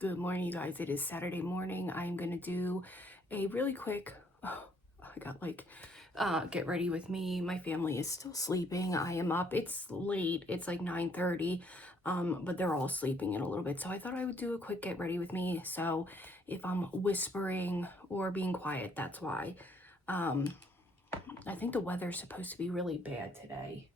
Good morning, you guys. It is Saturday morning. I'm gonna do a really quick, I got like, get ready with me. My family is still sleeping. I am up. It's late. It's like 9:30, but they're all sleeping in a little bit. So I thought I would do a quick get ready with me. So if I'm whispering or being quiet, that's why. Um, I think the weather's supposed to be really bad today.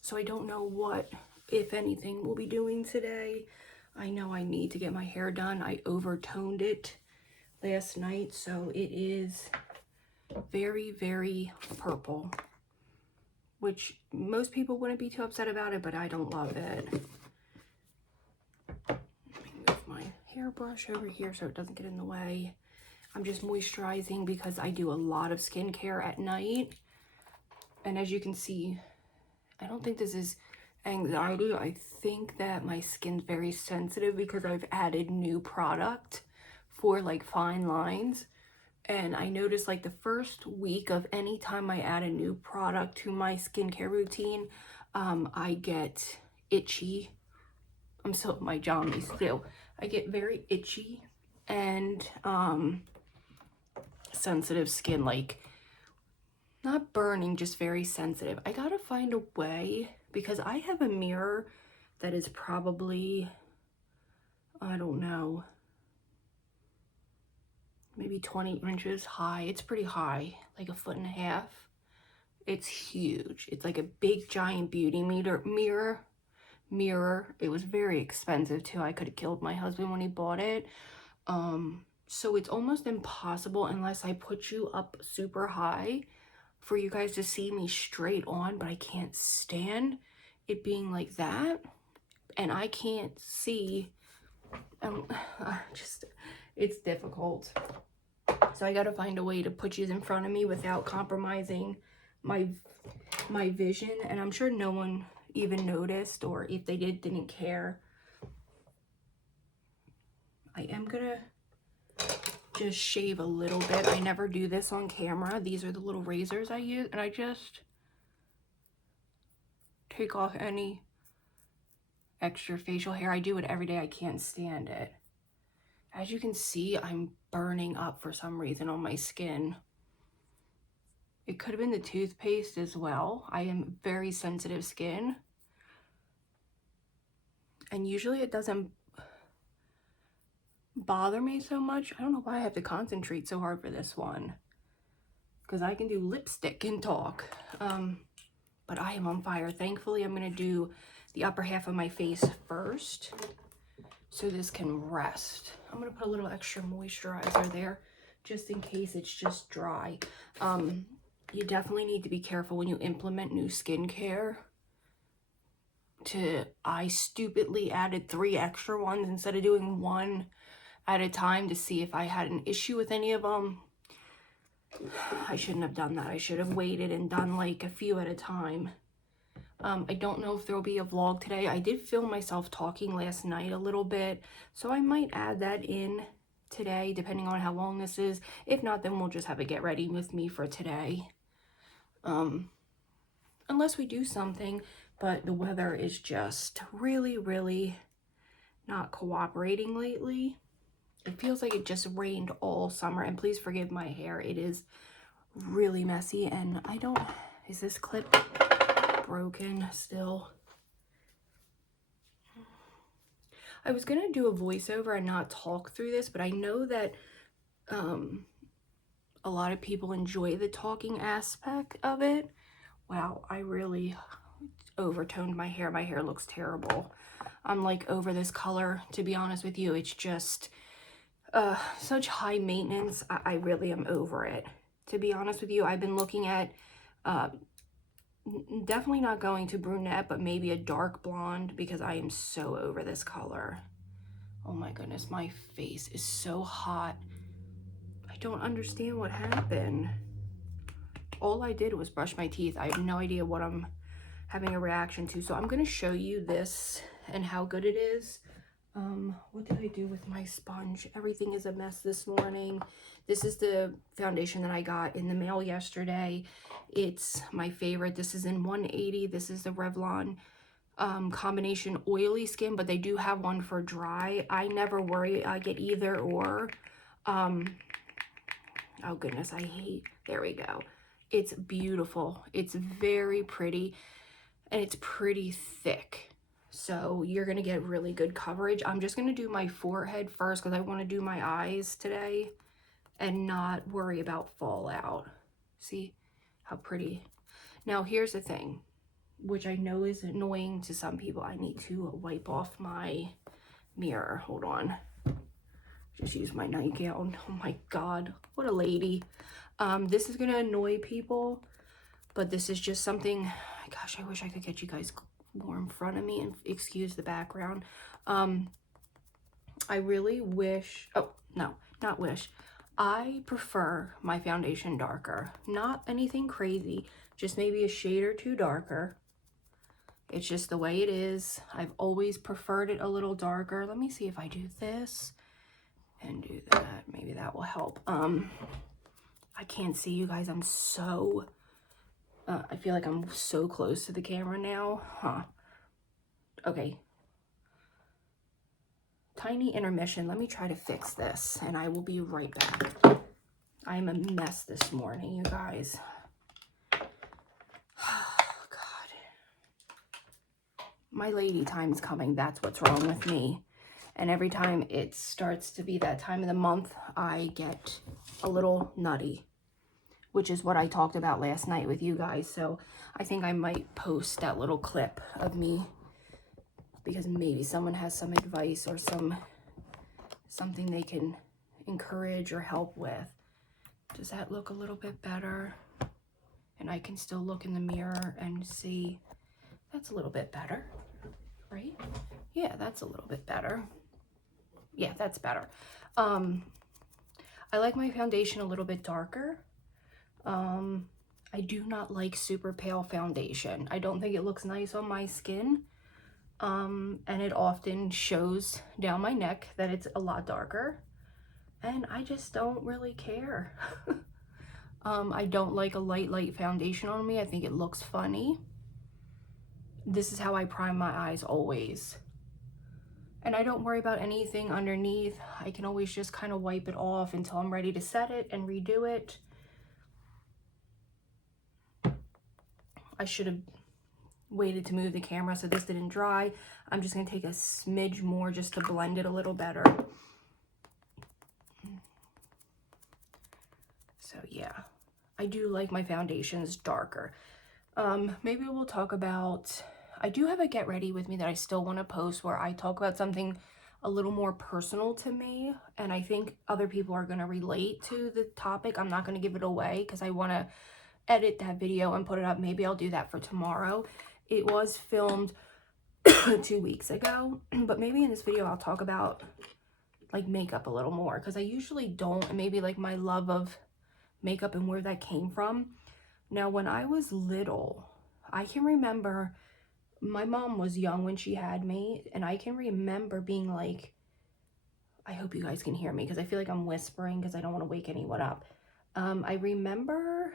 So I don't know what, if anything, we'll be doing today. I know I need to get my hair done. I overtoned it last night, so it is very, very purple, which most people wouldn't be too upset about it, but I don't love it. Let me move my hairbrush over here so it doesn't get in the way. I'm just moisturizing because I do a lot of skincare at night. And as you can see, I don't think this is anxiety. I think that my skin's very sensitive because I've added new product for like fine lines. And I noticed like the first week of any time I add a new product to my skincare routine, I get itchy. I'm still at my jammies still. I get very itchy and sensitive skin, like not burning, just very sensitive. I gotta find a way because I have a mirror that is probably, I don't know, maybe 20 inches high. It's pretty high, like 1.5 feet. It's huge. It's like a big giant beauty mirror. It was very expensive too. I could have killed my husband when he bought it. So it's almost impossible unless I put you up super high for you guys to see me straight on, but I can't stand it being like that. And I can't see, it's difficult. So I gotta find a way to put you in front of me without compromising my vision. And I'm sure no one even noticed, or if they did, didn't care. I am gonna just shave a little bit. I never do this on camera. These are the little razors I use, and I just take off any extra facial hair. I do it every day. I can't stand it. As you can see, I'm burning up for some reason on my skin. It could have been the toothpaste as well. I am very sensitive skin. And usually it doesn't bother me so much. I don't know why I have to concentrate so hard for this one, because I can do lipstick and talk. But I am on fire. Thankfully, I'm gonna do the upper half of my face first so this can rest. I'm gonna put a little extra moisturizer there just in case it's just dry. You definitely need to be careful when you implement new skincare. I stupidly added 3 extra ones instead of doing 1 at a time to see if I had an issue with any of them. I shouldn't have done that. I should have waited and done like a few at a time. I don't know if there'll be a vlog today. I did film myself talking last night a little bit, so I might add that in today, depending on how long this is. If not, then we'll just have a get ready with me for today. Unless we do something, but the weather is just really, really not cooperating lately. It feels like it just rained all summer, and please forgive my hair. It is really messy, and is this clip broken still? I was gonna do a voiceover and not talk through this, but I know that a lot of people enjoy the talking aspect of it. Wow, I really overtoned my hair. My hair looks terrible. I'm like over this color, to be honest with you. It's just such high maintenance. I really am over it, to be honest with you. I've been looking at definitely not going to brunette, but maybe a dark blonde, because I am so over this color. Oh my goodness, my face is so hot. I don't understand what happened. All I did was brush my teeth. I have no idea what I'm having a reaction to. So I'm going to show you this and how good it is. What did I do with my sponge? Everything is a mess this morning. This is the foundation that I got in the mail yesterday. It's my favorite. This is in 180. This is the Revlon combination oily skin, but they do have one for dry. I never worry. I get either or. Oh goodness, there we go. It's beautiful. It's very pretty, and it's pretty thick. So you're going to get really good coverage. I'm just going to do my forehead first because I want to do my eyes today and not worry about fallout. See how pretty. Now here's the thing, which I know is annoying to some people. I need to wipe off my mirror. Hold on. Just use my nightgown. Oh my God, what a lady. This is going to annoy people, but this is just something. Gosh, I wish I could get you guys more in front of me and excuse the background. I really wish, oh no, not wish. I prefer my foundation darker. Not anything crazy, just maybe a shade or two darker. It's just the way it is. I've always preferred it a little darker. Let me see if I do this and do that. Maybe that will help. I can't see you guys. I'm so, I feel like I'm so close to the camera now. Huh. Okay. Tiny intermission. Let me try to fix this and I will be right back. I'm a mess this morning, you guys. Oh, God. My lady time's coming. That's what's wrong with me. And every time it starts to be that time of the month, I get a little nutty, which is what I talked about last night with you guys. So I think I might post that little clip of me because maybe someone has some advice or something they can encourage or help with. Does that look a little bit better? And I can still look in the mirror and see that's a little bit better, right? Yeah, that's a little bit better. Yeah, that's better. I like my foundation a little bit darker. I do not like super pale foundation. I don't think it looks nice on my skin. And it often shows down my neck that it's a lot darker. And I just don't really care. I don't like a light foundation on me. I think it looks funny. This is how I prime my eyes always. And I don't worry about anything underneath. I can always just kind of wipe it off until I'm ready to set it and redo it. I should have waited to move the camera so this didn't dry. I'm just going to take a smidge more just to blend it a little better. So yeah, I do like my foundations darker. Maybe we'll talk about, I do have a get ready with me that I still want to post where I talk about something a little more personal to me. And I think other people are going to relate to the topic. I'm not going to give it away because I want to edit that video and put it up. Maybe I'll do that for tomorrow. It was filmed 2 weeks ago, but maybe in this video I'll talk about like makeup a little more because I usually don't, and maybe like my love of makeup and where that came from. Now, when I was little, I can remember my mom was young when she had me, and I can remember being like, I hope you guys can hear me because I feel like I'm whispering because I don't want to wake anyone up. I remember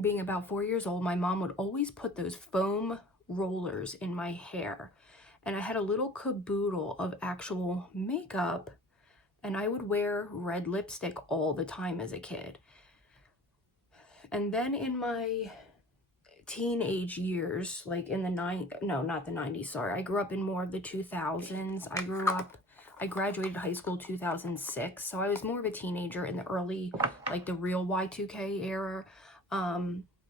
being about 4 years old, my mom would always put those foam rollers in my hair, and I had a little caboodle of actual makeup, and I would wear red lipstick all the time as a kid. And then in my teenage years, like in the not the 90s, sorry, I grew up in more of the 2000s. I graduated high school 2006, so I was more of a teenager in the early, like the real Y2K era.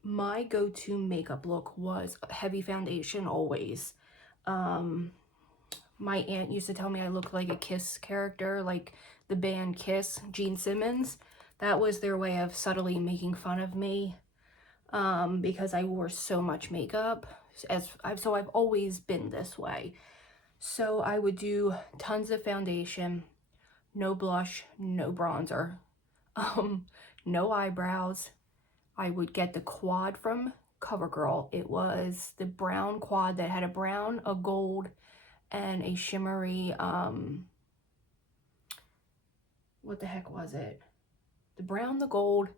My go-to makeup look was heavy foundation always. My aunt used to tell me I looked like a Kiss character, like the band Kiss, Gene Simmons. That was their way of subtly making fun of me, because I wore so much makeup. So I've always been this way. So I would do tons of foundation, no blush, no bronzer, no eyebrows. I would get the quad from CoverGirl. It was the brown quad that had a brown, a gold, and a shimmery, what the heck was it? The brown, the gold,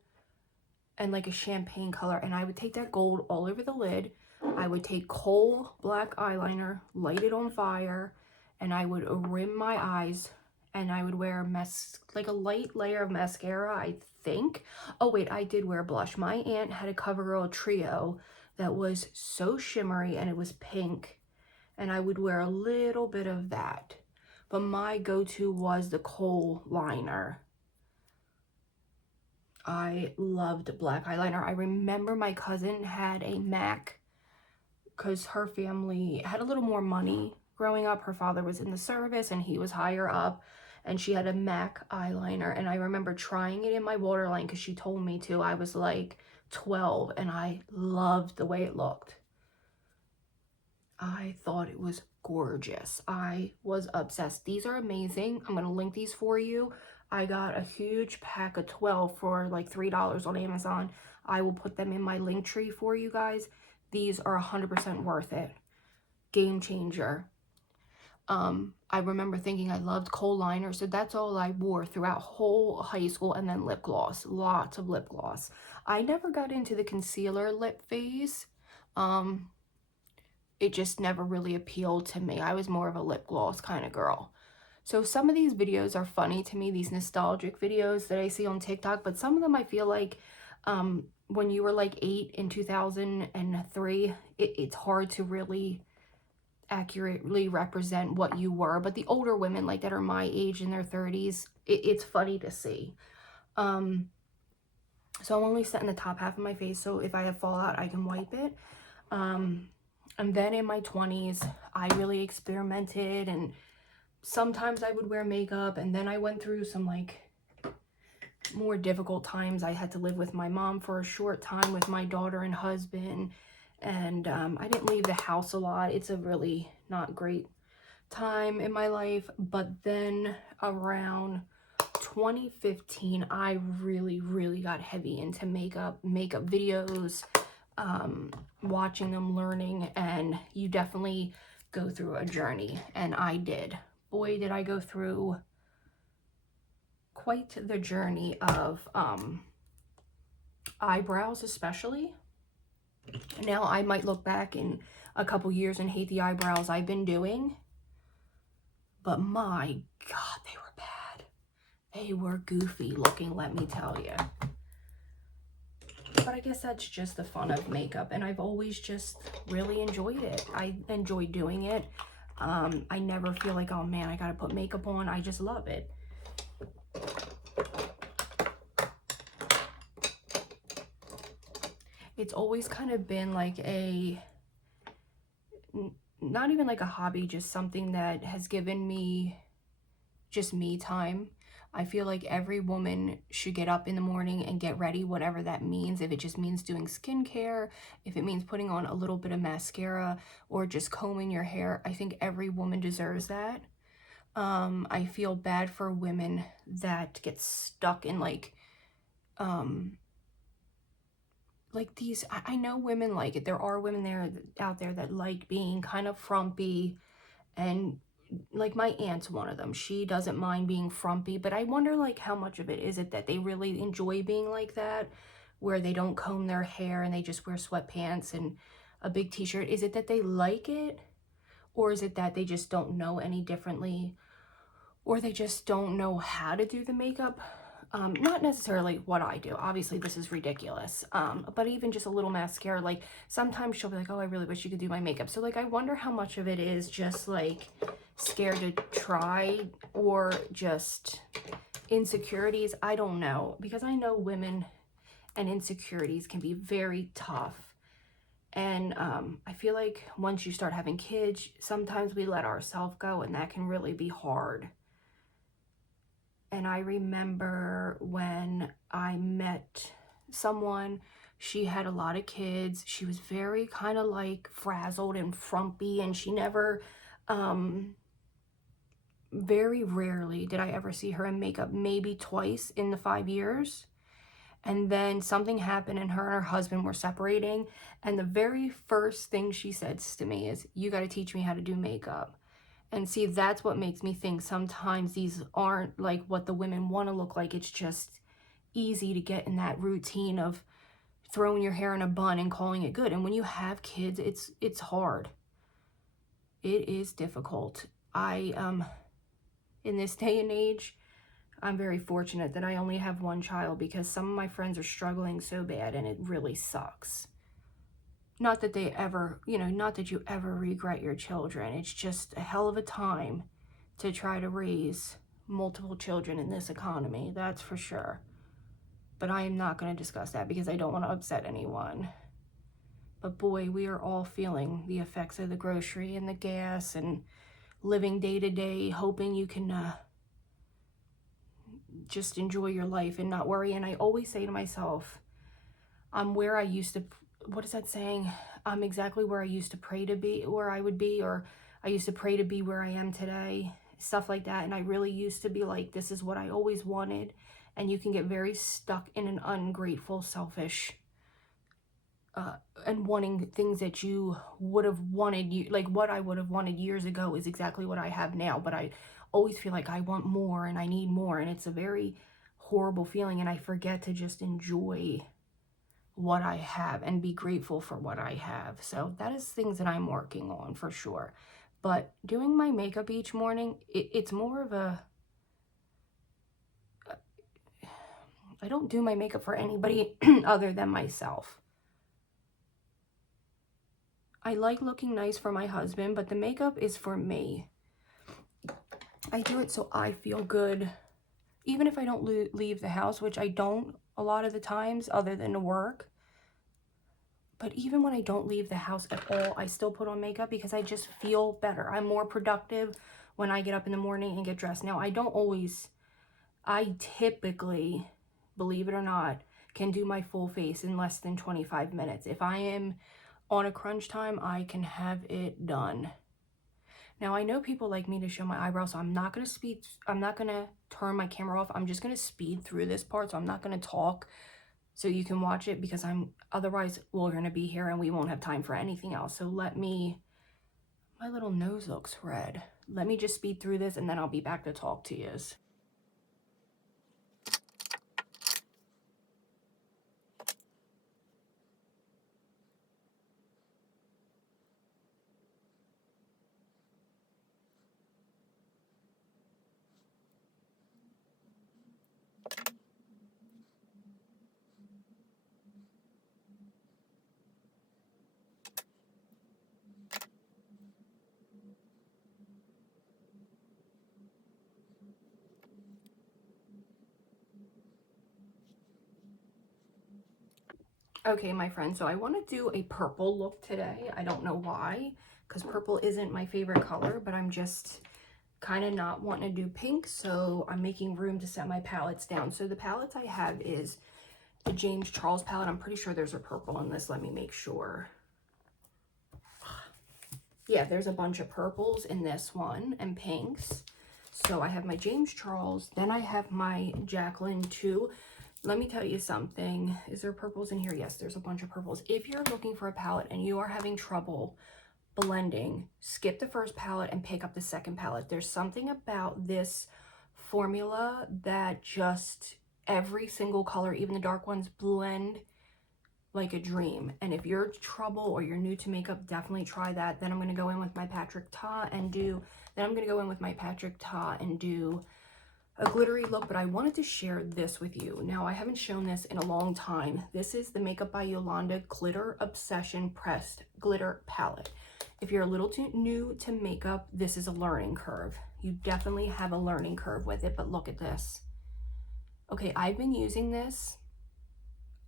and like a champagne color. And I would take that gold all over the lid. I would take Kohl black eyeliner, light it on fire, and I would rim my eyes, and I would wear like a light layer of mascara, I think. Oh wait, I did wear blush. My aunt had a CoverGirl trio that was so shimmery and it was pink, and I would wear a little bit of that. But my go-to was the Kohl liner. I loved black eyeliner. I remember my cousin had a MAC because her family had a little more money growing up. Her father was in the service and he was higher up, and she had a MAC eyeliner, and I remember trying it in my waterline because she told me to. I was like 12 and I loved the way it looked. I thought it was gorgeous. I was obsessed. These are amazing. I'm going to link these for you. I got a huge pack of 12 for like $3 on Amazon. I will put them in my link tree for you guys. These are 100% worth it. Game changer. I remember thinking I loved Kohl liner, so that's all I wore throughout whole high school, and then lip gloss. Lots of lip gloss. I never got into the concealer lip phase. It just never really appealed to me. I was more of a lip gloss kind of girl. So some of these videos are funny to me, these nostalgic videos that I see on TikTok, but some of them I feel like when you were like 8 in 2003, it's hard to really accurately represent what you were. But the older women like that are my age in their 30s, it's funny to see. So I'm only setting the top half of my face, so if I have fallout, I can wipe it. And then in my 20s, I really experimented, and sometimes I would wear makeup, and then I went through some like more difficult times. I had to live with my mom for a short time with my daughter and husband, and I didn't leave the house a lot. It's a really not great time in my life. But then around 2015, I really got heavy into makeup videos, watching them, learning, and you definitely go through a journey, and I did. Boy, did I go through quite the journey of eyebrows especially. Now I might look back in a couple years and hate the eyebrows I've been doing, but my God, they were bad. They were goofy looking, let me tell you. But I guess that's just the fun of makeup, and I've always just really enjoyed it. I enjoy doing it. I never feel like, oh man, I gotta put makeup on. I just love it. It's always kind of been like a, not even like a hobby, just something that has given me just me time. I feel like every woman should get up in the morning and get ready, whatever that means. If it just means doing skincare, if it means putting on a little bit of mascara, or just combing your hair, I think every woman deserves that. I feel bad for women that get stuck in like these, I know women like it. There are women out there that like being kind of frumpy, and like my aunt's one of them. She doesn't mind being frumpy, but I wonder like how much of it is it that they really enjoy being like that, where they don't comb their hair and they just wear sweatpants and a big t-shirt. Is it that they like it, or is it that they just don't know any differently, or they just don't know how to do the makeup? Not necessarily what I do. Obviously, this is ridiculous. But even just a little mascara, like sometimes she'll be like, oh, I really wish you could do my makeup. So like, I wonder how much of it is just like scared to try, or just insecurities. I don't know, because I know women and insecurities can be very tough. And I feel like once you start having kids, sometimes we let ourselves go, and that can really be hard. And I remember when I met someone, she had a lot of kids. She was very kind of like frazzled and frumpy, and she never, very rarely did I ever see her in makeup, maybe twice in the 5 years. And then something happened, and her husband were separating. And the very first thing she says to me is, you got to teach me how to do makeup. And see, that's what makes me think sometimes these aren't like what the women want to look like. It's just easy to get in that routine of throwing your hair in a bun and calling it good. And when you have kids, it's hard. It is difficult. In this day and age, I'm very fortunate that I only have one child, because some of my friends are struggling so bad and it really sucks. Not that they ever, not that you ever regret your children. It's just a hell of a time to try to raise multiple children in this economy, that's for sure. But I am not going to discuss that because I don't want to upset anyone. But boy, we are all feeling the effects of the grocery and the gas and living day to day, hoping you can just enjoy your life and not worry. And I always say to myself, I'm where I used to, what is that saying? I'm exactly where I used to pray to be, where I would be, or I used to pray to be where I am today, stuff like that. And I really used to be like, this is what I always wanted. And you can get very stuck in an ungrateful, selfish, and wanting things that you would have wanted, like what I would have wanted years ago is exactly what I have now. But I always feel like I want more and I need more. And it's a very horrible feeling. And I forget to just enjoy what I have and be grateful for what I have. So that is things that I'm working on for sure. But doing my makeup each morning, it's more of a, I don't do my makeup for anybody other than myself. I like looking nice for my husband, but the makeup is for me. I do it so I feel good, even if I don't leave the house, which I don't a lot of the times other than to work. But even when I don't leave the house at all, I still put on makeup because I just feel better. I'm more productive when I get up in the morning and get dressed. Now, I typically, believe it or not, can do my full face in less than 25 minutes. If I am on a crunch time, I can have it done. Now, I know people like me to show my eyebrows, so I'm not going to turn my camera off. I'm just going to speed through this part, so I'm not going to talk so you can watch it, because otherwise we're going to be here and we won't have time for anything else. So my little nose looks red. Let me just speed through this and then I'll be back to talk to yous. Okay, my friend, so I want to do a purple look today. I don't know why, because purple isn't my favorite color, but I'm just kind of not wanting to do pink, so I'm making room to set my palettes down. So the palettes I have is the James Charles palette. I'm pretty sure there's a purple in this. Let me make sure. Yeah, there's a bunch of purples in this one and pinks. So I have my James Charles, then I have my Jacqueline too. Let me tell you something. Is there purples in here? Yes, there's a bunch of purples. If you're looking for a palette and you are having trouble blending, skip the first palette and pick up the second palette. There's something about this formula that just every single color, even the dark ones, blend like a dream. And if you're trouble or you're new to makeup, definitely try that. Then I'm going to go in with my Patrick Ta and do a glittery look, but I wanted to share this with you. Now, I haven't shown this in a long time. This is the Makeup by Yolanda Glitter Obsession Pressed Glitter Palette. If you're a little too new to makeup, this is a learning curve. You definitely have a learning curve with it, but look at this. Okay, I've been using this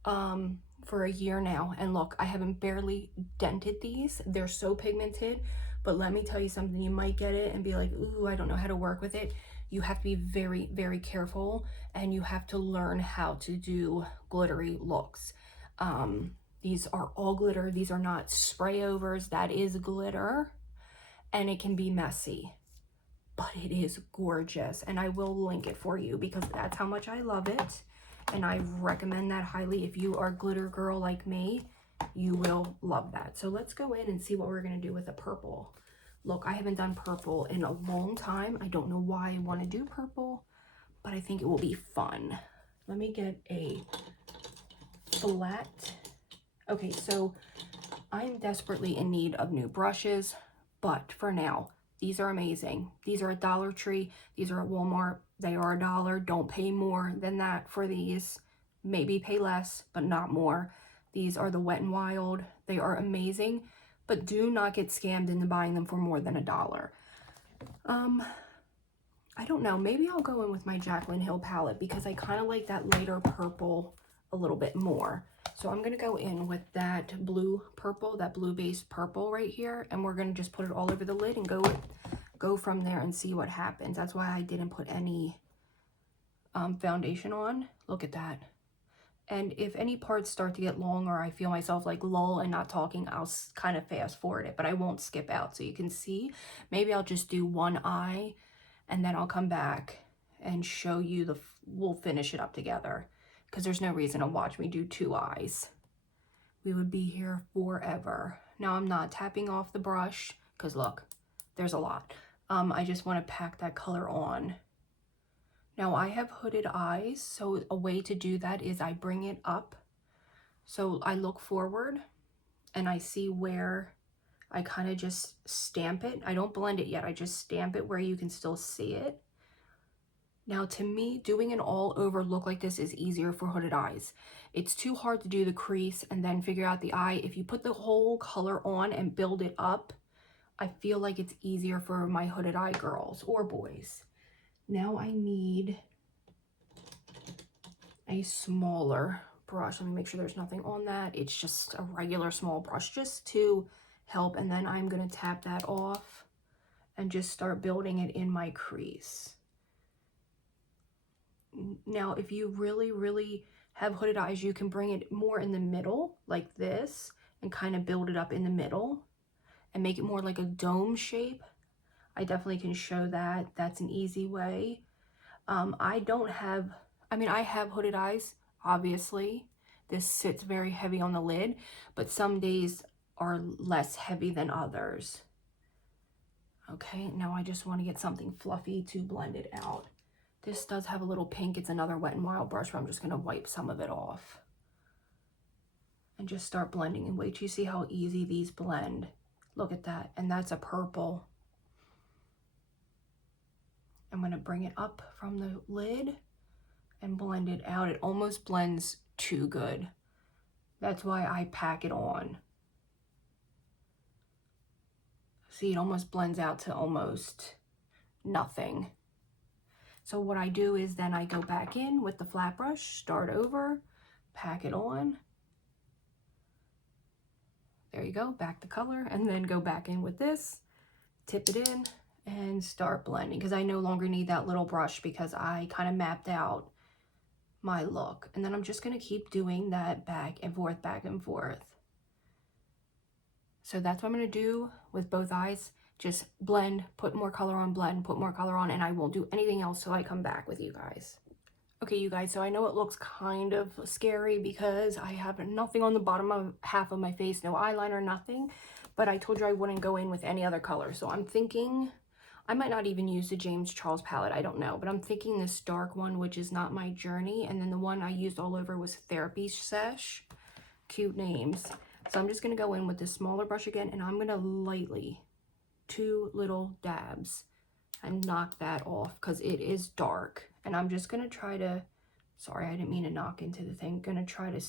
for a year now, and look, I haven't barely dented these. They're so pigmented, but let me tell you something. You might get it and be like, ooh, I don't know how to work with it. You have to be very, very careful, and you have to learn how to do glittery looks. These are all glitter. These are not spray overs. That is glitter, and it can be messy, but it is gorgeous. And I will link it for you because that's how much I love it. And I recommend that highly. If you are a glitter girl like me, you will love that. So let's go in and see what we're going to do with the purple. Look, I haven't done purple in a long time. I don't know why I want to do purple, but I think it will be fun. Let me get a flat Okay, so I'm desperately in need of new brushes, but for now, these are amazing. These are at Dollar Tree. These are at Walmart. They are $1. Don't pay more than that for these. Maybe pay less, but not more. These are the Wet n Wild. They are amazing, but do not get scammed into buying them for more than $1. I don't know. Maybe I'll go in with my Jaclyn Hill palette because I kind of like that lighter purple a little bit more. So I'm going to go in with that blue purple, that blue based purple right here. And we're going to just put it all over the lid and go from there and see what happens. That's why I didn't put any foundation on. Look at that. And if any parts start to get long or I feel myself like lull and not talking, I'll kind of fast forward it, but I won't skip out so you can see. Maybe I'll just do one eye and then I'll come back and show you we'll finish it up together because there's no reason to watch me do 2 eyes. We would be here forever. Now I'm not tapping off the brush because look, there's a lot. I just want to pack that color on. Now I have hooded eyes, so a way to do that is I bring it up. So I look forward and I see where I kind of just stamp it. I don't blend it yet, I just stamp it where you can still see it. Now to me, doing an all over look like this is easier for hooded eyes. It's too hard to do the crease and then figure out the eye. If you put the whole color on and build it up, I feel like it's easier for my hooded eye girls or boys. Now I need a smaller brush. Let me make sure there's nothing on that. It's just a regular small brush just to help. And then I'm going to tap that off and just start building it in my crease. Now, if you really, really have hooded eyes, you can bring it more in the middle like this and kind of build it up in the middle and make it more like a dome shape. I definitely can show that. That's an easy way. I have hooded eyes, obviously. This sits very heavy on the lid, but some days are less heavy than others. Okay, now I just want to get something fluffy to blend it out. This does have a little pink. It's another Wet n Wild brush, but I'm just going to wipe some of it off. And just start blending and wait till you see how easy these blend. Look at that, and that's a purple. I'm going to bring it up from the lid and blend it out. It almost blends too good. That's why I pack it on. See, it almost blends out to almost nothing. So what I do is then I go back in with the flat brush, start over, pack it on. There you go, back the color, and then go back in with this, tip it in, and start blending because I no longer need that little brush because I kind of mapped out my look. And then I'm just going to keep doing that back and forth, back and forth. So that's what I'm going to do with both eyes. Just blend, put more color on, blend, put more color on, and I won't do anything else till I come back with you guys. Okay, you guys, so I know it looks kind of scary because I have nothing on the bottom of half of my face, no eyeliner, nothing, but I told you I wouldn't go in with any other color. So I'm thinking I might not even use the James Charles palette, I don't know, but I'm thinking this dark one, which is Not My Journey, and then the one I used all over was Therapy Sesh. Cute names. So I'm just going to go in with this smaller brush again, and I'm going to lightly, 2 little dabs, and knock that off because it is dark. And I'm just going to try to, sorry, I didn't mean to knock into the thing, going to try to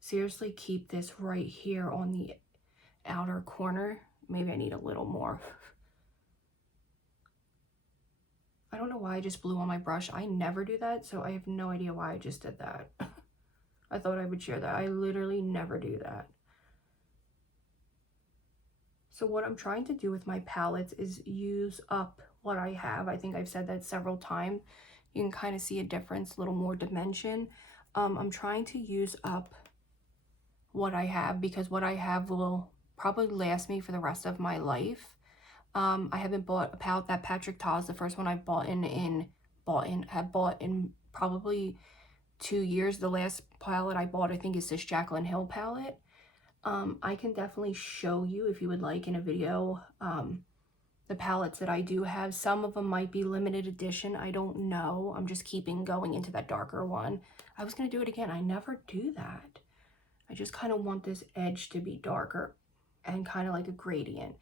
seriously keep this right here on the outer corner. Maybe I need a little more. I don't know why I just blew on my brush. I never do that, so I have no idea why I just did that. I thought I would share that. I literally never do that. So what I'm trying to do with my palettes is use up what I have. I think I've said that several times. You can kind of see a difference, a little more dimension. I'm trying to use up what I have because what I have will probably last me for the rest of my life. I haven't bought a palette. That Patrick Ta is the first one I bought in probably 2 years. The last palette I bought, I think, is this Jaclyn Hill palette. I can definitely show you if you would like in a video the palettes that I do have. Some of them might be limited edition. I don't know. I'm just keeping going into that darker one. I was going to do it again. I never do that. I just kind of want this edge to be darker and kind of like a gradient.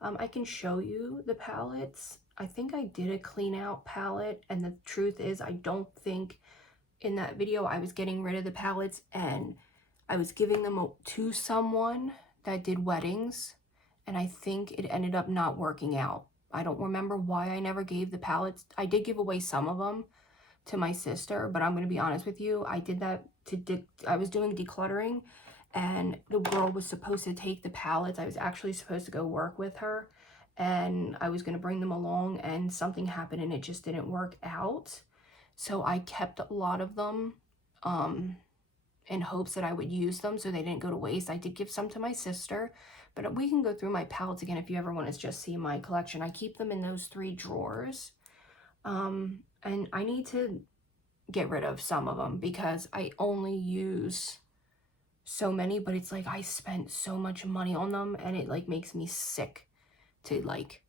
I can show you the palettes. I think I did a clean out palette, and the truth is I don't think in that video I was getting rid of the palettes, and I was giving them to someone that did weddings, and I think it ended up not working out. I don't remember why I never gave the palettes. I did give away some of them to my sister, but I'm going to be honest with you, I did that I was doing decluttering, and the girl was supposed to take the palettes. I was actually supposed to go work with her, and I was going to bring them along, and something happened and it just didn't work out. So I kept a lot of them in hopes that I would use them so they didn't go to waste. I did give some to my sister, but we can go through my palettes again if you ever want to just see my collection. I keep them in those 3 drawers. And I need to get rid of some of them because I only use so many, but it's like I spent so much money on them, and it like makes me sick to like,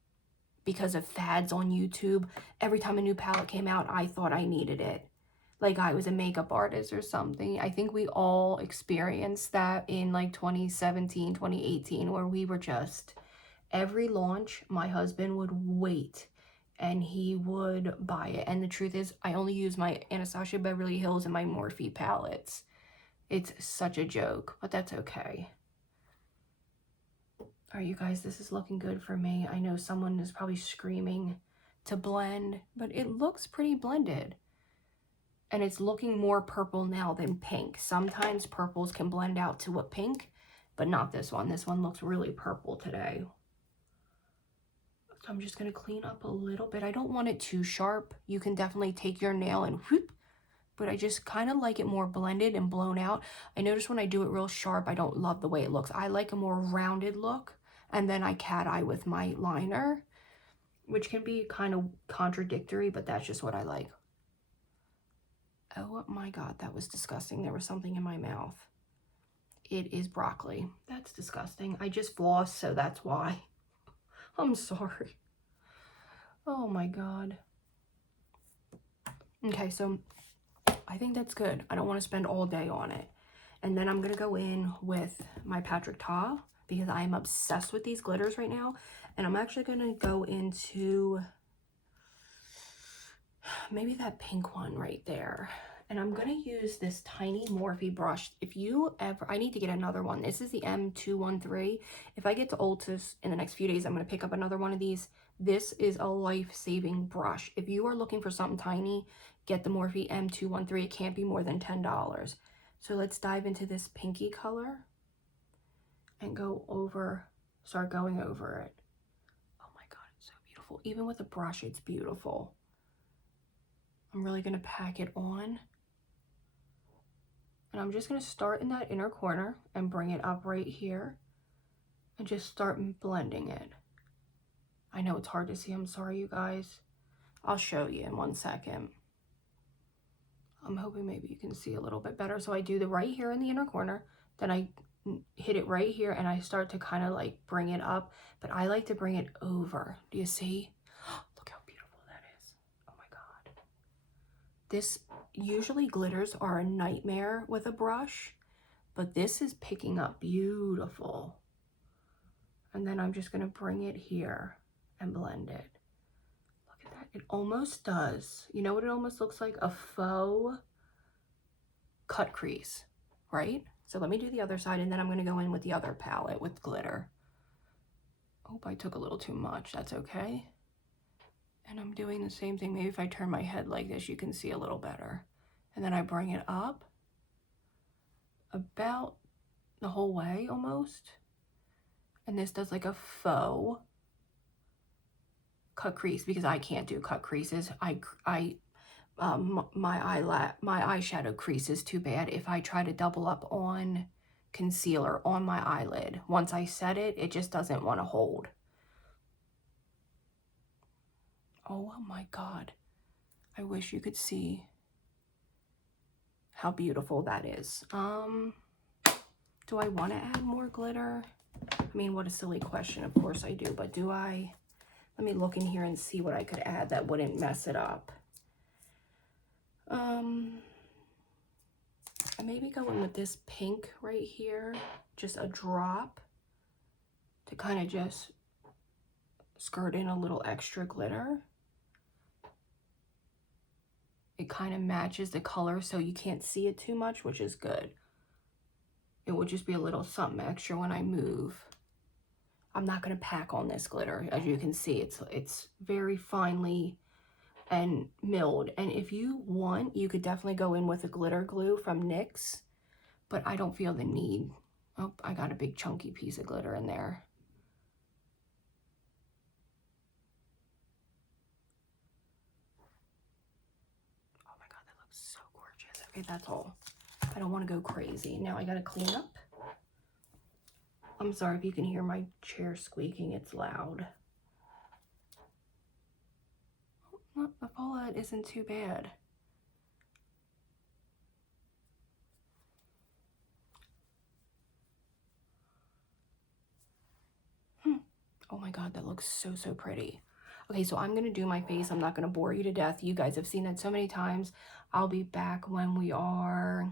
because of fads on YouTube. Every time a new palette came out, I thought I needed it. Like I was a makeup artist or something. I think we all experienced that in like 2017, 2018, where we were just, every launch, my husband would wait and he would buy it. And the truth is, I only use my Anastasia Beverly Hills and my Morphe palettes. It's such a joke, but that's okay. All right, you guys, this is looking good for me. I know someone is probably screaming to blend, but it looks pretty blended. And it's looking more purple now than pink. Sometimes purples can blend out to a pink, but not this one. This one looks really purple today. So I'm just going to clean up a little bit. I don't want it too sharp. You can definitely take your nail and whoop, but I just kind of like it more blended and blown out. I notice when I do it real sharp, I don't love the way it looks. I like a more rounded look, and then I cat eye with my liner, which can be kind of contradictory, but that's just what I like. Oh my God, that was disgusting. There was something in my mouth. It is broccoli. That's disgusting. I just flossed, so that's why. I'm sorry. Oh my God. Okay, so I think that's good. I don't want to spend all day on it. And then I'm going to go in with my Patrick Ta because I'm obsessed with these glitters right now. And I'm actually going to go into maybe that pink one right there. And I'm going to use this tiny Morphe brush. If you ever, I need to get another one. This is the M213. If I get to Ultus in the next few days, I'm going to pick up another one of these. This is a life-saving brush. If you are looking for something tiny, get the Morphe M213. It can't be more than $10. So let's dive into this pinky color and start going over it. Oh my God, it's so beautiful. Even with a brush, it's beautiful. I'm really going to pack it on. And I'm just going to start in that inner corner and bring it up right here and just start blending it. I know it's hard to see. I'm sorry, you guys. I'll show you in 1 second. I'm hoping maybe you can see a little bit better. So I do the right here in the inner corner, then I hit it right here and I start to kind of like bring it up, but I like to bring it over. Do you see? Look how beautiful that is. Oh my God. This usually glitters are a nightmare with a brush, but this is picking up beautiful. And then I'm just going to bring it here and blend it. Look at that. It almost does. You know what it almost looks like? A faux cut crease, right? So let me do the other side, and then I'm going to go in with the other palette with glitter. Oh, I took a little too much. That's okay. And I'm doing the same thing. Maybe if I turn my head like this, you can see a little better. And then I bring it up about the whole way almost. And this does like a faux cut crease because I can't do cut creases. My eyeshadow crease is too bad if I try to double up on concealer on my eyelid. Once I set it, it just doesn't want to hold. Oh my God. I wish you could see how beautiful that is. Do I want to add more glitter? I mean, what a silly question. Of course I do, but do I? Let me look in here and see what I could add that wouldn't mess it up. I maybe go in with this pink right here, just a drop, to kind of just skirt in a little extra glitter. It kind of matches the color so you can't see it too much, which is good. It will just be a little something extra when I move. I'm not going to pack on this glitter. As you can see, it's very finely and milled. And if you want, you could definitely go in with a glitter glue from NYX, but I don't feel the need. Oh, I got a big chunky piece of glitter in there. Oh my God, that looks so gorgeous. Okay, that's all. I don't want to go crazy. Now I got to clean up. I'm sorry if you can hear my chair squeaking, it's loud. Oh, the fallout isn't too bad. Oh my God, that looks so, so pretty. Okay, so I'm going to do my face. I'm not going to bore you to death. You guys have seen that so many times. I'll be back when we are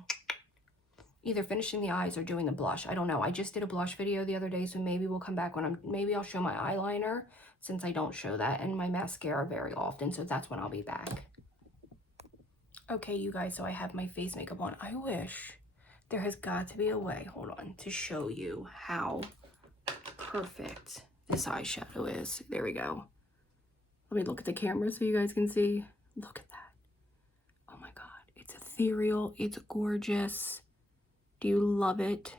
either finishing the eyes or doing the blush. I don't know. I just did a blush video the other day, so maybe we'll come back when maybe I'll show my eyeliner, since I don't show that, and my mascara very often, so that's when I'll be back. Okay, you guys, so I have my face makeup on. I wish there has got to be a way, hold on, to show you how perfect this eyeshadow is. There we go. Let me look at the camera so you guys can see. Look at that. Oh my God, it's ethereal, it's gorgeous. Do you love it?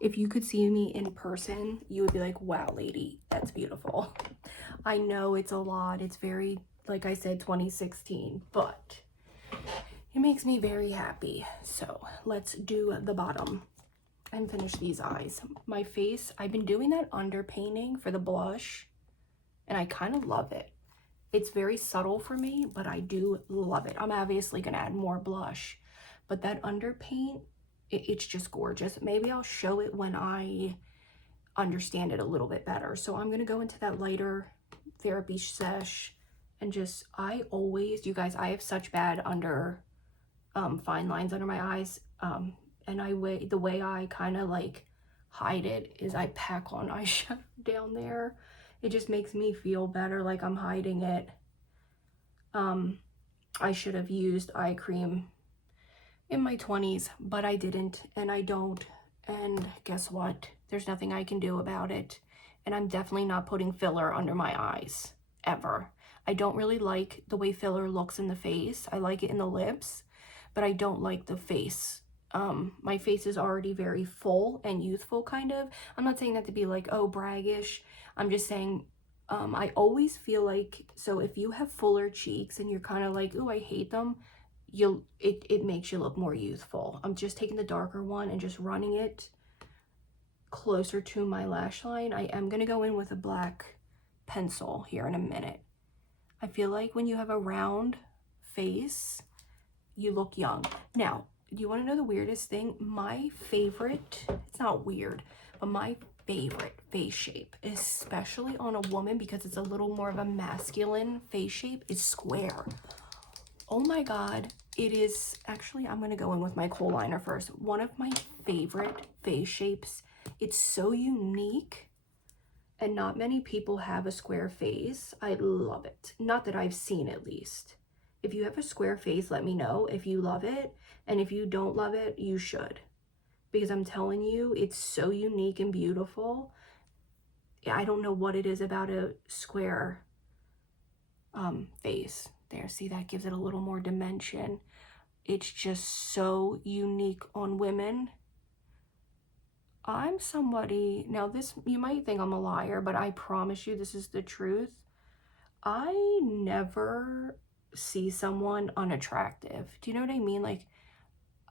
If you could see me in person, you would be like, wow, lady, that's beautiful. I know it's a lot. It's very, like I said, 2016, but it makes me very happy. So let's do the bottom and finish these eyes. My face, I've been doing that underpainting for the blush, and I kind of love it. It's very subtle for me, but I do love it. I'm obviously going to add more blush, but that underpaint, it's just gorgeous. Maybe I'll show it when I understand it a little bit better. So I'm going to go into that lighter therapy sesh and just, I always, you guys, I have such bad fine lines under my eyes. And the way I kind of like hide it is I pack on eyeshadow down there. It just makes me feel better, like I'm hiding it. I should have used eye cream in my 20s, but I didn't, and I don't. And guess what? There's nothing I can do about it. And I'm definitely not putting filler under my eyes, ever. I don't really like the way filler looks in the face. I like it in the lips, but I don't like the face. My face is already very full and youthful, kind of. I'm not saying that to be like, oh, braggish. I'm just saying, I always feel like, so if you have fuller cheeks and you're kind of like, oh, I hate them, it makes you look more youthful. I'm just taking the darker one and just running it closer to my lash line. I am going to go in with a black pencil here in a minute. I feel like when you have a round face, you look young. Now, do you want to know the weirdest thing? My favorite, it's not weird, but my favorite face shape, especially on a woman because it's a little more of a masculine face shape, is square. Oh my God, it is, actually, I'm going to go in with my kohl liner first. One of my favorite face shapes. It's so unique, and not many people have a square face. I love it. Not that I've seen, at least. If you have a square face, let me know if you love it. And if you don't love it, you should. Because I'm telling you, it's so unique and beautiful. I don't know what it is about a square face. There, see, that gives it a little more dimension. It's just so unique on women. I'm somebody, now this, you might think I'm a liar, but I promise you this is the truth. I never see someone unattractive. Do you know what I mean? Like,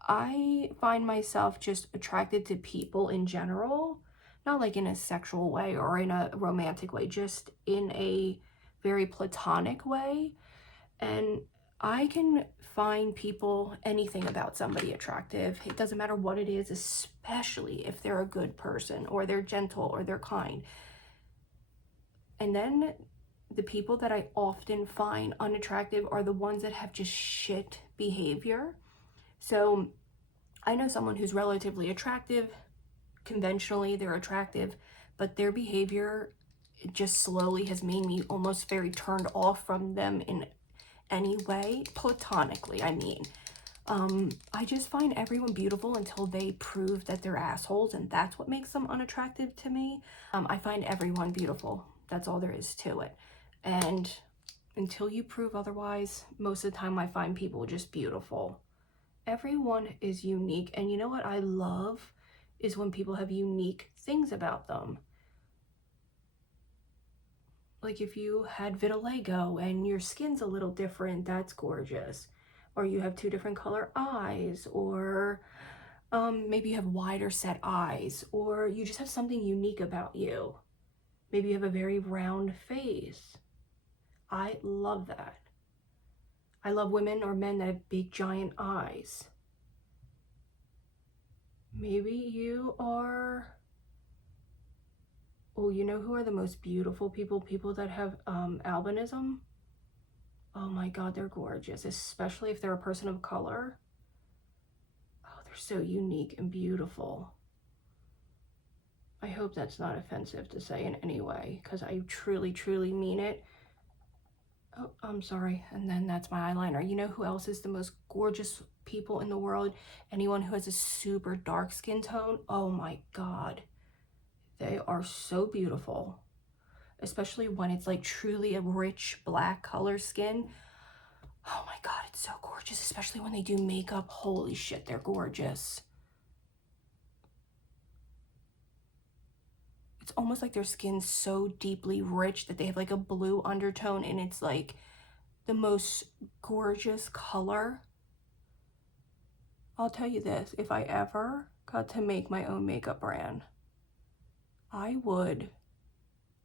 I find myself just attracted to people in general, not like in a sexual way or in a romantic way, just in a very platonic way. And I can find people, anything about somebody attractive. It doesn't matter what it is, especially if they're a good person or they're gentle or they're kind. And then the people that I often find unattractive are the ones that have just shit behavior. So I know someone who's relatively attractive, conventionally they're attractive, but their behavior just slowly has made me almost very turned off from them in any way, platonically, I mean. I just find everyone beautiful until they prove that they're assholes, and that's what makes them unattractive to me. I find everyone beautiful. That's all there is to it. And until you prove otherwise, most of the time I find people just beautiful. Everyone is unique, and you know what I love is when people have unique things about them. Like if you had vitiligo and your skin's a little different, that's gorgeous. Or you have two different color eyes, or maybe you have wider set eyes, or you just have something unique about you. Maybe you have a very round face. I love that. I love women or men that have big giant eyes. Maybe you are, oh, you know who are the most beautiful people? People that have albinism. Oh my God, they're gorgeous, especially if they're a person of color. Oh, they're so unique and beautiful. I hope that's not offensive to say in any way, because I truly, truly mean it. Oh, I'm sorry. And then that's my eyeliner. You know who else is the most gorgeous people in the world? Anyone who has a super dark skin tone. Oh my God. They are so beautiful. Especially when it's like truly a rich black color skin. Oh my God, it's so gorgeous. Especially when they do makeup. Holy shit, they're gorgeous. It's almost like their skin's so deeply rich that they have like a blue undertone, and it's like the most gorgeous color. I'll tell you this, if I ever got to make my own makeup brand, I would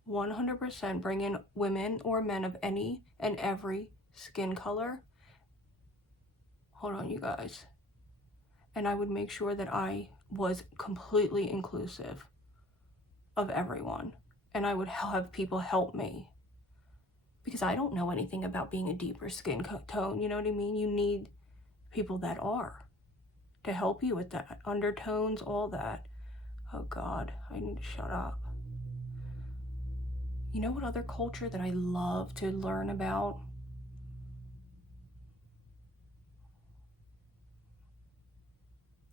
100% bring in women or men of any and every skin color. Hold on, you guys. And I would make sure that I was completely inclusive of everyone. And I would have people help me. Because I don't know anything about being a deeper skin tone, you know what I mean? You need people that are to help you with that. Undertones, all that. Oh God, I need to shut up. You know what other culture that I love to learn about?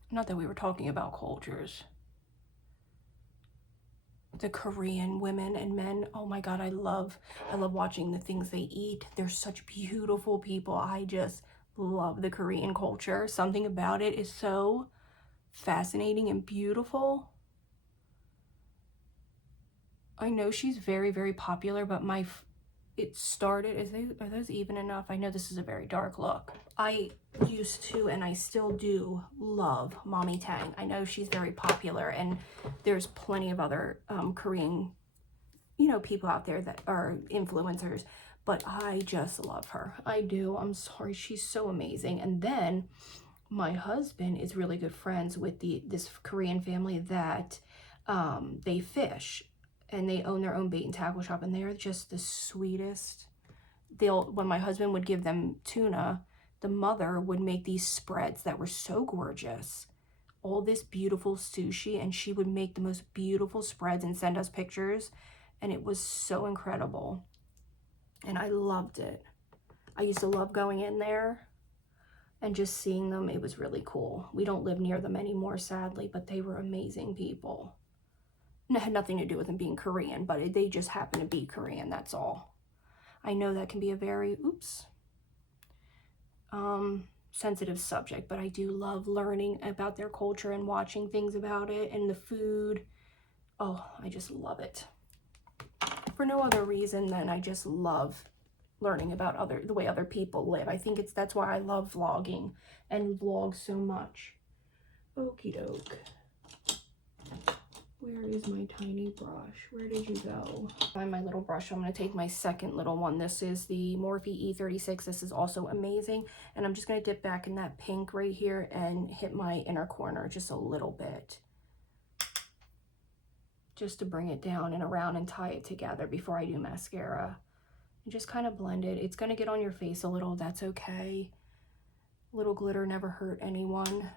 Not that we were talking about cultures. The Korean women and men. Oh my God, I love watching the things they eat. They're such beautiful people. I just love the Korean culture. Something about it is so fascinating and beautiful. I know she's very, very popular, but it started, are those even enough? I know this is a very dark look. I used to, and I still do, love Mommy Tang. I know she's very popular, and there's plenty of other Korean, you know, people out there that are influencers, but I just love her. I do. I'm sorry. She's so amazing. And then my husband is really good friends with this Korean family that they fish, and they own their own bait and tackle shop, and they're just the sweetest. When my husband would give them tuna, the mother would make these spreads that were so gorgeous, all this beautiful sushi, and she would make the most beautiful spreads and send us pictures, and it was so incredible, and I loved it. I used to love going in there and just seeing them. It was really cool. We don't live near them anymore, sadly, but they were amazing people. And it had nothing to do with them being Korean, but they just happen to be Korean, that's all. I know that can be a very, sensitive subject, but I do love learning about their culture and watching things about it and the food. Oh, I just love it. For no other reason than I just love learning about the way other people live. I think that's why I love vlogging and vlog so much. Okie doke. Where is my tiny brush? Where did you go? Find my little brush. I'm going to take my second little one. This is the Morphe E36. This is also amazing. And I'm just going to dip back in that pink right here and hit my inner corner just a little bit. Just to bring it down and around and tie it together before I do mascara. And just kind of blend it. It's going to get on your face a little. That's okay. A little glitter never hurt anyone.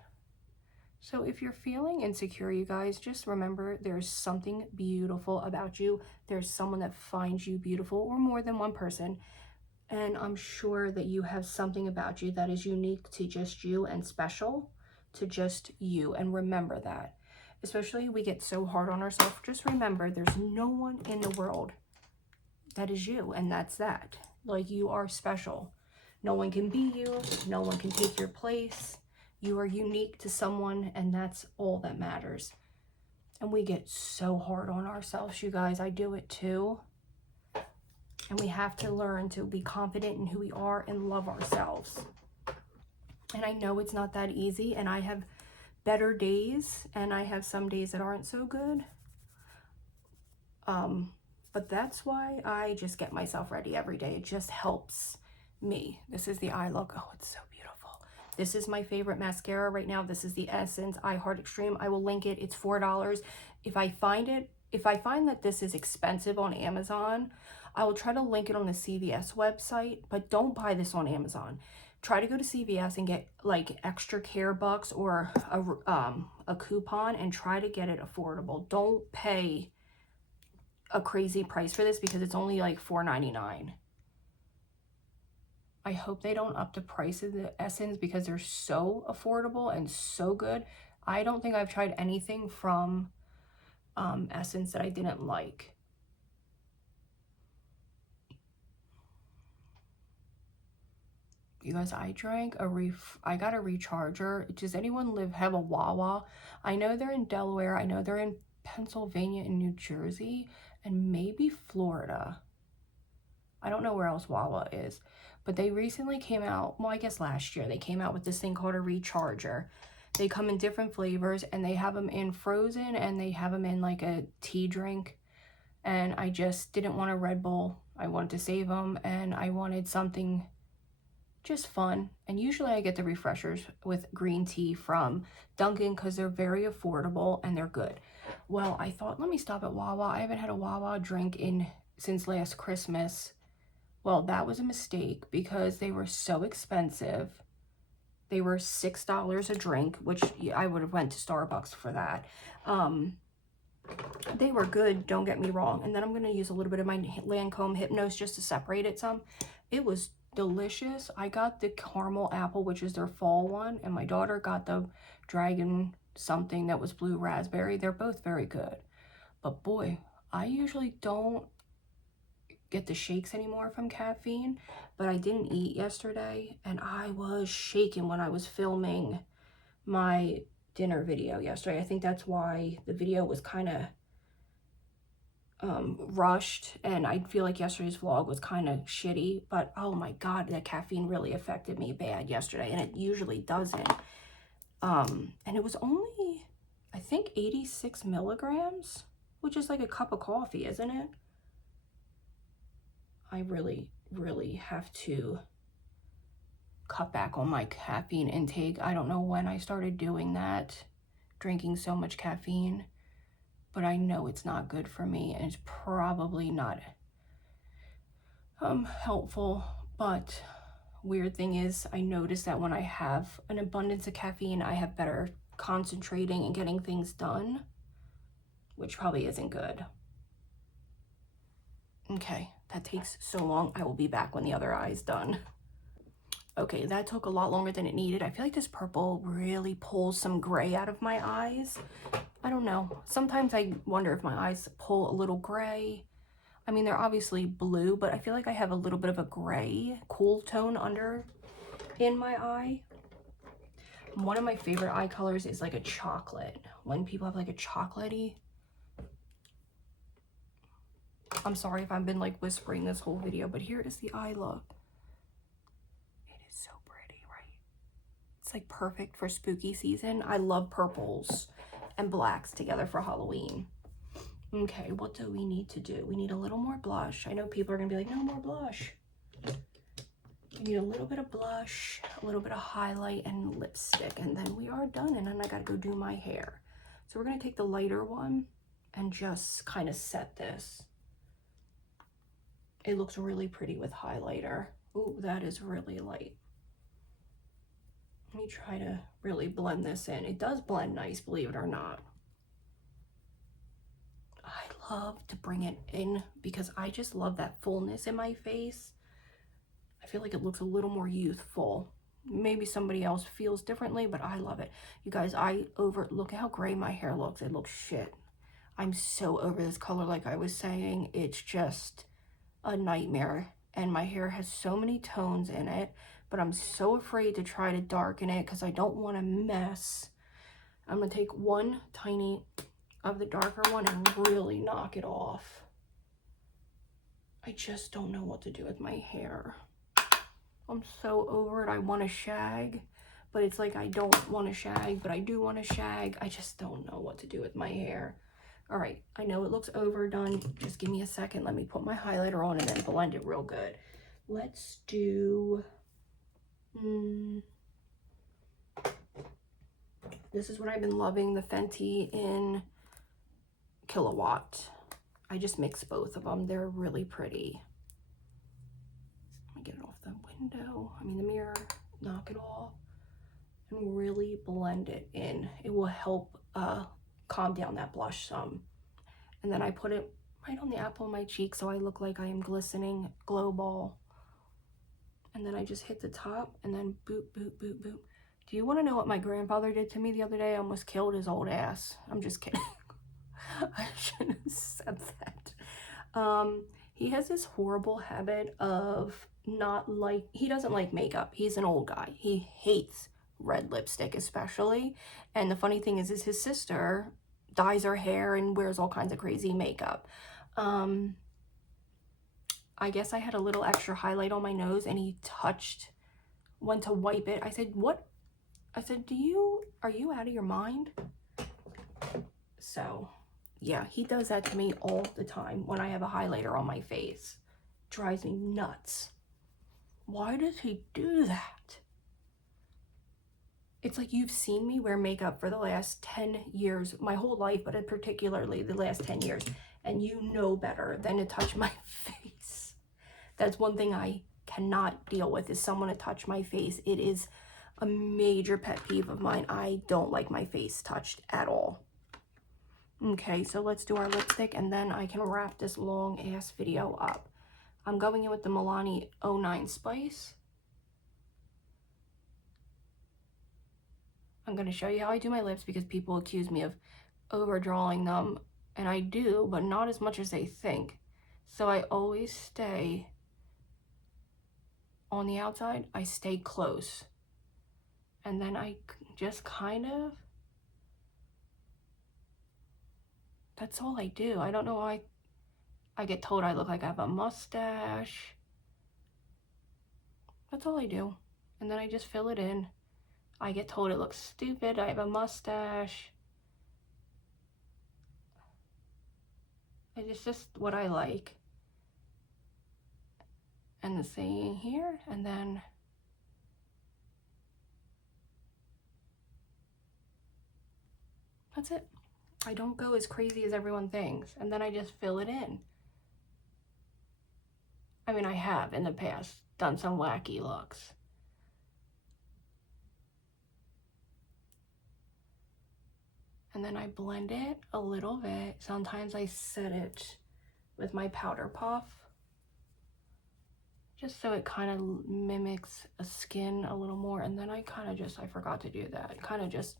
So if you're feeling insecure, you guys, just remember there's something beautiful about you. There's someone that finds you beautiful, or more than one person. And I'm sure that you have something about you that is unique to just you and special to just you. And remember that. Especially we get so hard on ourselves. Just remember there's no one in the world that is you, and that's that. Like, you are special. No one can be you. No one can take your place. You are unique to someone, and that's all that matters. And we get so hard on ourselves, you guys. I do it too. And we have to learn to be confident in who we are and love ourselves. And I know it's not that easy, and I have better days, and I have some days that aren't so good. But that's why I just get myself ready every day. It just helps me. This is the eye look. Oh, it's so beautiful. This is my favorite mascara right now. This is the Essence I Heart Extreme. I will link it. It's $4. If I find that this is expensive on Amazon, I will try to link it on the CVS website, but don't buy this on Amazon. Try to go to CVS and get like extra care bucks or a coupon, and try to get it affordable. Don't pay a crazy price for this because it's only like $4.99. I hope they don't up the price of the Essence because they're so affordable and so good. I don't think I've tried anything from Essence that I didn't like. You guys, I got a recharger. Does anyone have a Wawa? I know they're in Delaware. I know they're in Pennsylvania and New Jersey and maybe Florida. I don't know where else Wawa is, but they recently came out, well, I guess last year, they came out with this thing called a recharger. They come in different flavors, and they have them in frozen, and they have them in like a tea drink. And I just didn't want a Red Bull. I wanted to save them, and I wanted something just fun. And usually I get the refreshers with green tea from Dunkin' because they're very affordable and they're good. Well, I thought, let me stop at Wawa. I haven't had a Wawa drink since last Christmas. Well, that was a mistake because they were so expensive. They were $6 a drink, which I would have went to Starbucks for that. They were good, don't get me wrong. And then I'm going to use a little bit of my Lancome Hypnose just to separate it some. It was delicious. I got the caramel apple, which is their fall one, and my daughter got the dragon something that was blue raspberry. They're both very good. But boy, I usually don't get the shakes anymore from caffeine, but I didn't eat yesterday, and I was shaking when I was filming my dinner video yesterday. I think that's why the video was kind of rushed, and I feel like yesterday's vlog was kind of shitty, but oh my god, that caffeine really affected me bad yesterday, and it usually doesn't. And it was only, I think, 86 milligrams, which is like a cup of coffee, isn't it? I really, really have to cut back on my caffeine intake. I don't know when I started doing that, drinking so much caffeine, but I know it's not good for me, and it's probably not helpful. But weird thing is, I notice that when I have an abundance of caffeine, I have better concentrating and getting things done, which probably isn't good. Okay, that takes so long. I will be back when the other eye is done. Okay, that took a lot longer than it needed. I feel like this purple really pulls some gray out of my eyes. I don't know. Sometimes I wonder if my eyes pull a little gray. I mean, they're obviously blue, but I feel like I have a little bit of a gray, cool tone under in my eye. One of my favorite eye colors is like a chocolate. When people have like a chocolatey. I'm sorry if I've been like whispering this whole video, but here is the eye look. It is so pretty, right? It's like perfect for spooky season. I love purples and blacks together for Halloween. Okay, what do we need to do? We need a little more blush. I know people are gonna be like, no more blush. We need a little bit of blush, a little bit of highlight and lipstick, and then we are done. And then I gotta go do my hair. So we're gonna take the lighter one and just kind of set this. It looks really pretty with highlighter. Ooh, that is really light. Let me try to really blend this in. It does blend nice, believe it or not. I love to bring it in because I just love that fullness in my face. I feel like it looks a little more youthful. Maybe somebody else feels differently, but I love it. You guys, look at how gray my hair looks. It looks shit. I'm so over this color, like I was saying. It's just a nightmare. And my hair has so many tones in it, but I'm so afraid to try to darken it because I don't want to mess. I'm going to take one tiny of the darker one and really knock it off. I just don't know what to do with my hair. I'm so over it. I want to shag, but it's like I don't want to shag, but I do want to shag. I just don't know what to do with my hair. All right, I know it looks overdone. Just give me a second. Let me put my highlighter on and then blend it real good. Let's do... this is what I've been loving, the Fenty in Killawatt. I just mix both of them. They're really pretty. Let me get it off the window. I mean the mirror. Knock it off. And really blend it in. It will help calm down that blush some. And then I put it right on the apple of my cheek so I look like I am glistening glow ball. And then I just hit the top and then boop, boop, boop, boop. Do you want to know what my grandfather did to me the other day? I almost killed his old ass. I'm just kidding. I shouldn't have said that. He has this horrible habit of he doesn't like makeup. He's an old guy. He hates red lipstick especially. And the funny thing is his sister dyes her hair and wears all kinds of crazy makeup. I guess I had a little extra highlight on my nose and he went to wipe it. I said, what? I said, are you out of your mind? So, yeah, he does that to me all the time when I have a highlighter on my face. Drives me nuts. Why does he do that? It's like you've seen me wear makeup for the last 10 years, my whole life, but particularly the last 10 years, and you know better than to touch my face. That's one thing I cannot deal with, is someone to touch my face. It is a major pet peeve of mine. I don't like my face touched at all. Okay, so let's do our lipstick and then I can wrap this long ass video up. I'm going in with the Milani 09 Spice. I'm going to show you how I do my lips because people accuse me of overdrawing them, and I do, but not as much as they think. So I always stay on the outside. I stay close. And then I just kind of, that's all I do. I don't know why I get told I look like I have a mustache. That's all I do. And then I just fill it in. I get told it looks stupid. I have a mustache. It's just what I like. And the same here. And then that's it. I don't go as crazy as everyone thinks. And then I just fill it in. I mean, I have in the past done some wacky looks. And then I blend it a little bit. Sometimes I set it with my powder puff, just so it kind of mimics a skin a little more. And then I forgot to do that, kind of just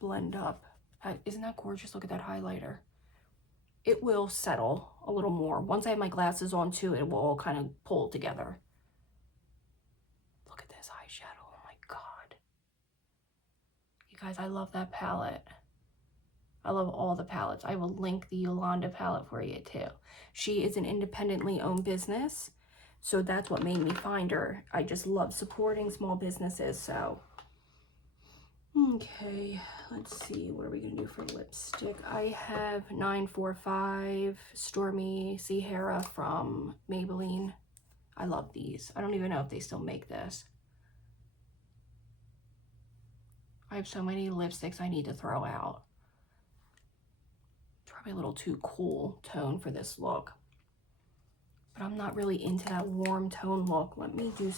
blend up. Isn't that gorgeous? Look at that highlighter. It will settle a little more. Once I have my glasses on too, it will all kind of pull together. Look at this eyeshadow. Oh my God. You guys, I love that palette. I love all the palettes. I will link the Yolanda palette for you too. She is an independently owned business, so that's what made me find her. I just love supporting small businesses, so. Okay, let's see, what are we gonna do for lipstick? I have 945 Stormy Sierra from Maybelline. I love these. I don't even know if they still make this. I have so many lipsticks I need to throw out. Probably a little too cool tone for this look, but I'm not really into that warm tone look. Let me do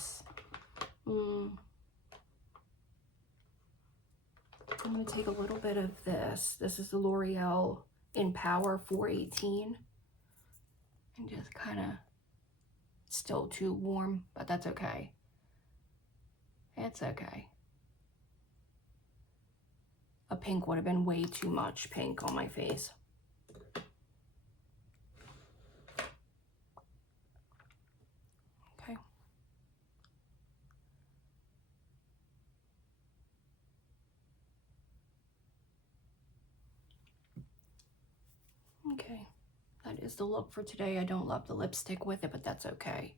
I'm going to take a little bit of this. This is the L'Oreal Empower 418. And just kind of, still too warm, but that's okay. It's okay. A pink would have been way too much pink on my face. Okay. Okay. That is the look for today. I don't love the lipstick with it, but that's okay.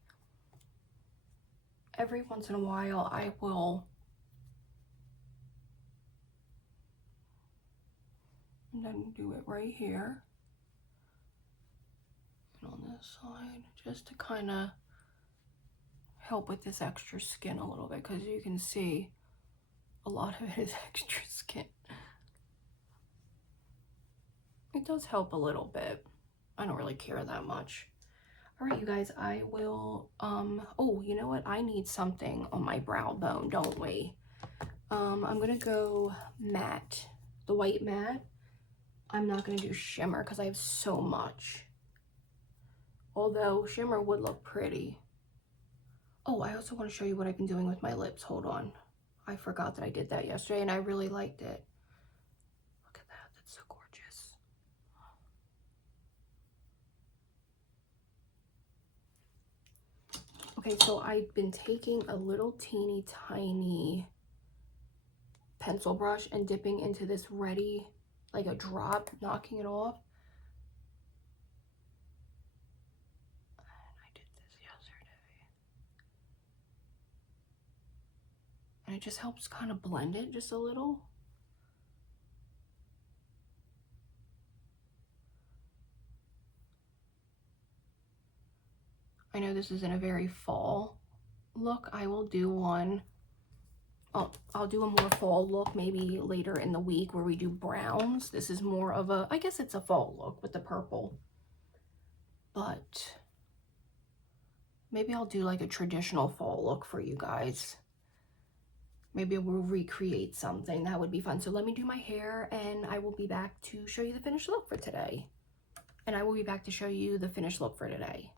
Every once in a while, I will and then do it right here and on this side, just to kind of help with this extra skin a little bit, because you can see a lot of it is extra skin. It does help a little bit. I don't really care that much. All right, you guys, I will, oh, you know what? I need something on my brow bone, don't we? I'm gonna go matte, the white matte. I'm not gonna do shimmer because I have so much. Although shimmer would look pretty. Oh, I also want to show you what I've been doing with my lips. Hold on. I forgot that I did that yesterday and I really liked it. Look at that, that's so gorgeous. Okay, so I've been taking a little teeny tiny pencil brush and dipping into this Ready, like a drop, knocking it off. And I did this yesterday. And it just helps kind of blend it just a little. I know this isn't a very fall look. I will do one. I'll do a more fall look maybe later in the week where we do browns. This is more of a, I guess it's a fall look with the purple. But maybe I'll do like a traditional fall look for you guys. Maybe we'll recreate something. That would be fun. So let me do my hair and I will be back to show you the finished look for today. And I will be back to show you the finished look for today.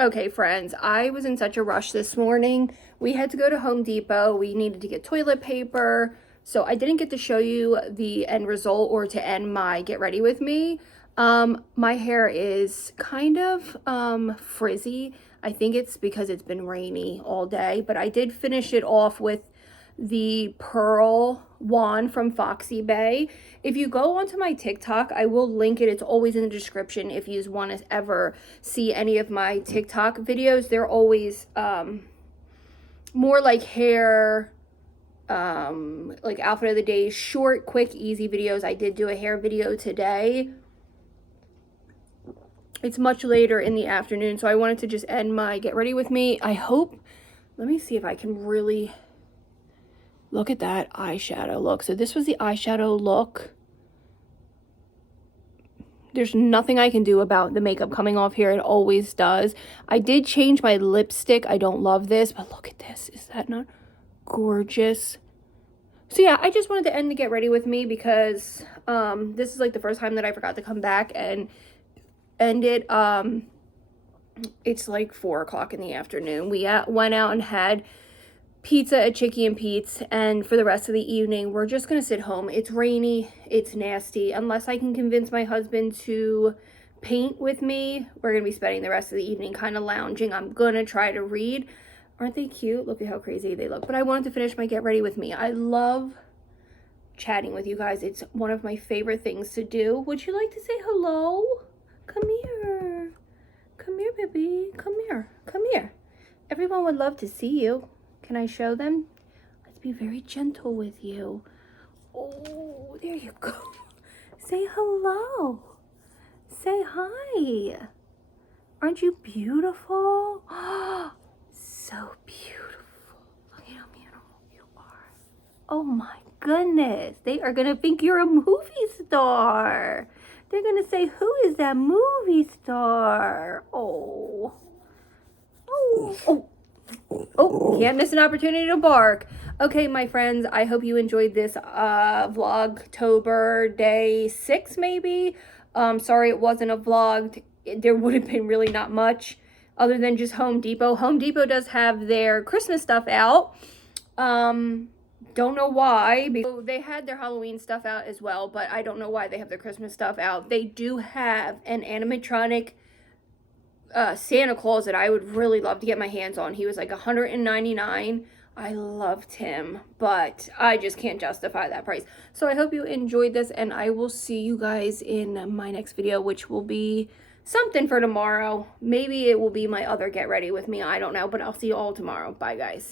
Okay, friends, I was in such a rush this morning. We had to go to Home Depot. We needed to get toilet paper. So I didn't get to show you the end result or to end my get ready with me. My hair is kind of frizzy. I think it's because it's been rainy all day, but I did finish it off with the Pearl wand from Foxy Bay. If you go onto my TikTok, I will link it. It's always in the description if you want to ever see any of my TikTok videos. They're always more like hair, like outfit of the day, short, quick, easy videos. I did do a hair video today. It's much later in the afternoon, so I wanted to just end my get ready with me. I hope, let me see if I can really look at that eyeshadow look. So this was the eyeshadow look. There's nothing I can do about the makeup coming off here. It always does. I did change my lipstick. I don't love this, but look at this. Is that not gorgeous? So yeah, I just wanted to end the get ready with me because this is like the first time that I forgot to come back and end it. It's like 4 o'clock in the afternoon. We went out and had pizza at Chicky and Pete's, and for the rest of the evening we're just gonna sit home. It's rainy, it's nasty. Unless I can convince my husband to paint with me, we're gonna be spending the rest of the evening kind of lounging. I'm gonna try to read. Aren't they cute? Look at how crazy they look. But I wanted to finish my get ready with me. I love chatting with you guys. It's one of my favorite things to do. Would you like to say hello? Come here. Come here, baby. Come here. Come here. Everyone would love to see you. Can I show them? Let's be very gentle with you. Oh, there you go. Say hello. Say hi. Aren't you beautiful? So beautiful. Look at how beautiful you are. Oh my goodness. They are going to think you're a movie star. They're going to say, who is that movie star? Oh. Oh. Oh. Oh, can't miss an opportunity to bark. Okay, my friends, I hope you enjoyed this Vlogtober day 6, maybe. Sorry it wasn't a vlog. There would have been really not much other than just Home Depot. Home Depot does have their Christmas stuff out. Don't know why. Because they had their Halloween stuff out as well, but I don't know why they have their Christmas stuff out. They do have an animatronic Santa Claus that I would really love to get my hands on. He was like $199. I loved him, but I just can't justify that price. So I hope you enjoyed this, and I will see you guys in my next video, which will be something for tomorrow. Maybe it will be my other get ready with me. I don't know, but I'll see you all tomorrow. Bye, guys.